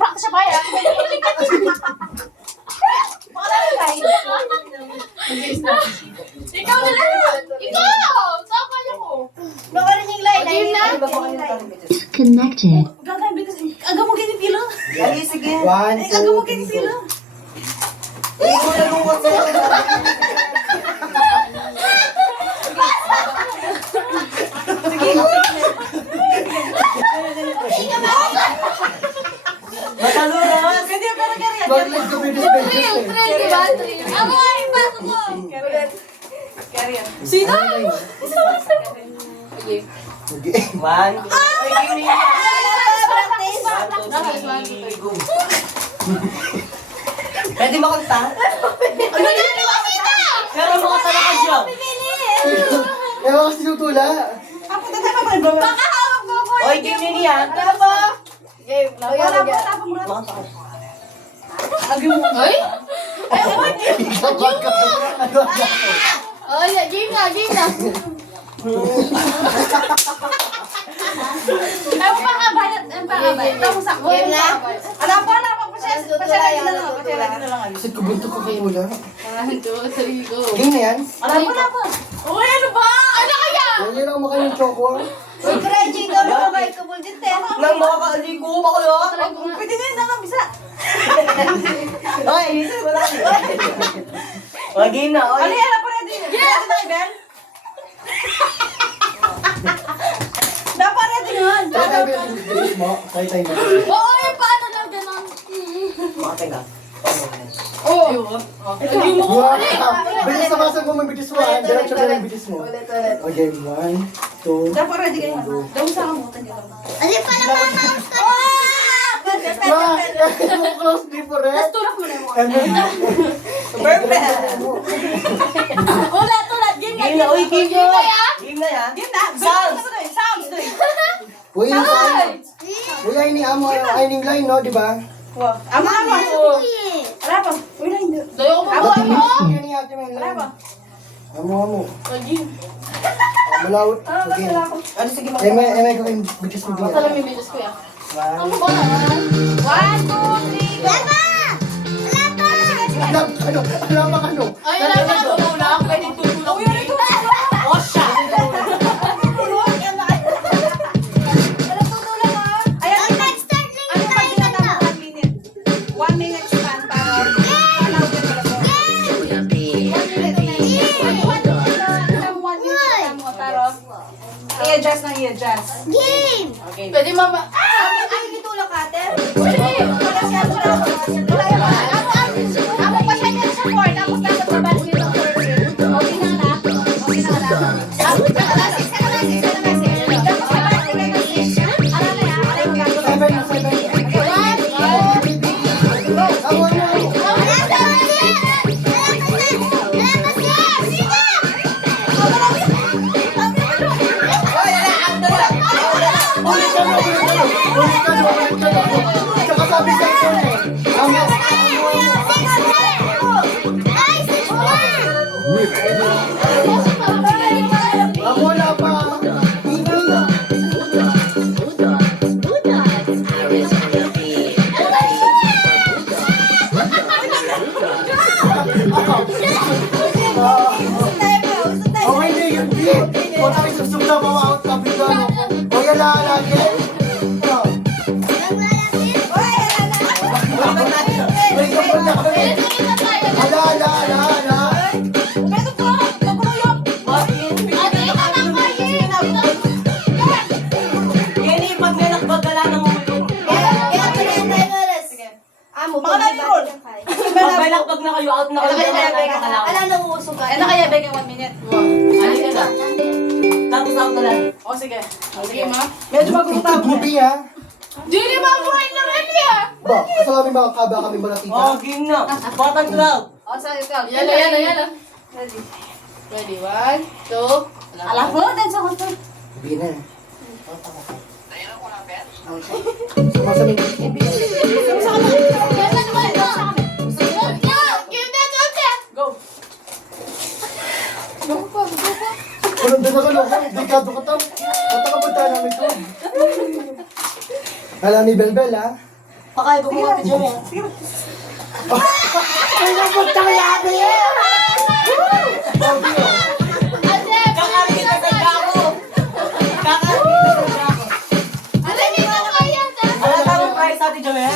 practice siya kaya. Ikaw na lang! Ikaw! Sama niyo ko! Nakarinig lang. Connected. Gagawin bigas. Aga mo ganyan pila. Lagi, sige. 1, 2, Aga mo ganyan pila. Ikaw na lungkot sa'yo. Matalunas. Ganyan pero ganyan. Pag-leg ka bilis, bilis. Thrill, di ba? Thrill. Ako ay pato ko! Sino? Okay. Okay. 1, 2, 3, Practice. go. Pwede makanta? Ano na ano kasi ito? Pero makanta na ka dyan. Eh, mga sinutula. Ako tatay pa ba? Baka hawak mo ko! Oy, game nyo niya. Wala ba? Game. Wala ba? Tapang mo. Makanta ka. Ay? Kapag ka. Ano ang Ay, game na, game na. Ay, pakabayat. Ay, pakabayat. Tapos ako. Game na? Ala pa. Pasyalagin na lang. Kasi kubuntok ko kayo wala. 1, 2, 3, go. Game na yan. Ala pa. Uy, ano ba? Ano kaya? Huwag niyo lang makain yung choco. Uy, Reggie, ikaw na ba? Ikaw mo dito. Nang makakaaligo, bakla. Pwede na yun na bisa. Oy, isa mo lang. O, game na. Oy. Ano yan? Ala pa ready. Yes! Ben? Dapat ready nun. Kaya tayo bilis mo. Kaya tayo mo. Oo, yung paano lang ganon. Makatay ka. Oh. Wow! Bilis na masang mo, may bitis mo. Diretso na yung bitis mo. Ulit. Okay, 1, 2. Dapat ready kayo. Daw sa kamutan niya. Ano pa naman ang Ma! Kaya mo close different. Tulak mo na mo. Perfect. Ulat, game na. Game na. Uy, game Game na. na yan? Game na yan. Game na. Sounds. Sounds. Uy, yung kain. Uy, ay ni amo, ay ning line, no? Di ba? Wow. Ama. Ala pa. Uy na hindi. Dayo ko Amo. Yan ni ate may Ala pa. line. Amo. Game. Malawot. Okay. Ano, sige, May ko kayong bitis mo Basta lang din. may videos ko yan. One. Ano ba naman? 1, 2, 3, go. Alam ka ano? Ay, wala na tutulak. Pwedeng tutulak. Uy, ano ito? Oh, siya. I-adjust na i-adjust. game? Pwede mama. Ay, gitulak ate. Pwede. Para siya para. Ako pa siya niya sa board. Ako dapat mabalik yung first. Okay na lang. Okay na lang. Ako na lang. Seven na, seven. Amo. Ulit ka na. Tsaka sabi sa akin eh. Amo. Amo wala pa. Ingay na. Okay, hindi. Hindi. Kung tayo susok na mawawat ka, bigla mo. O yan na lagi. May kapal na kami. Ala. Yan yung pag may nakbagala ng ulo. Pag may nakbag na kayo, out na kayo. Ala na uusog ka. Ano kaya, Bek, 1 minute? Ano ka? Tapos out na lang. O, sige. Sige, ma. Medyo magkukutap. Movie ha. Dili ba mo na rin niya? Ba, kasi kami mga kaba kami malatika. Oh, game na. Bottom club. O, sorry, ikaw. Yan. Ready, 1, 2. Ala po, dance ako to. Sabi na. Sumasabi. Yan na naman, go. Give that up there. Go. Go pa. Kulong din ako, no? Dekado ka tam. Mata ka punta namin to. Alam ni Belbel, ha? Pakain ko muna ito dyan eh. Ay, napunta kay Abi eh! Kakain kita sa gamo. Kakain kita sa gamo. Ano hindi mo kaya? Wala ka mo price sa atin dyan eh.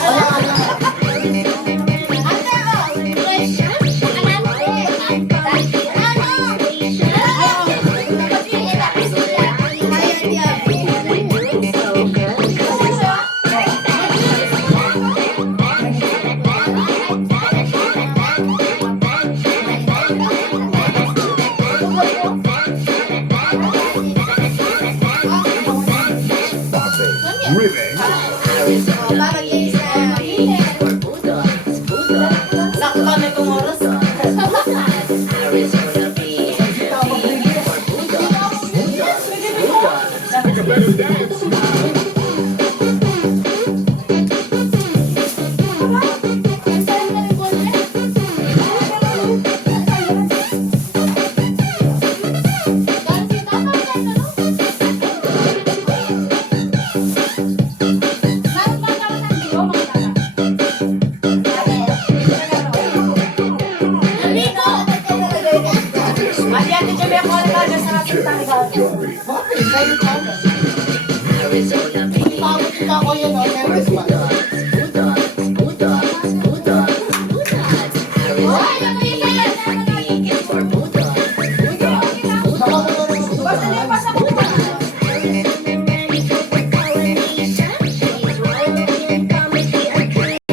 Sakto kami itong oras. Mati ate dyan may call ka dyan sa ating tanggal. Pagod na ako yan, oh. Nervous pa.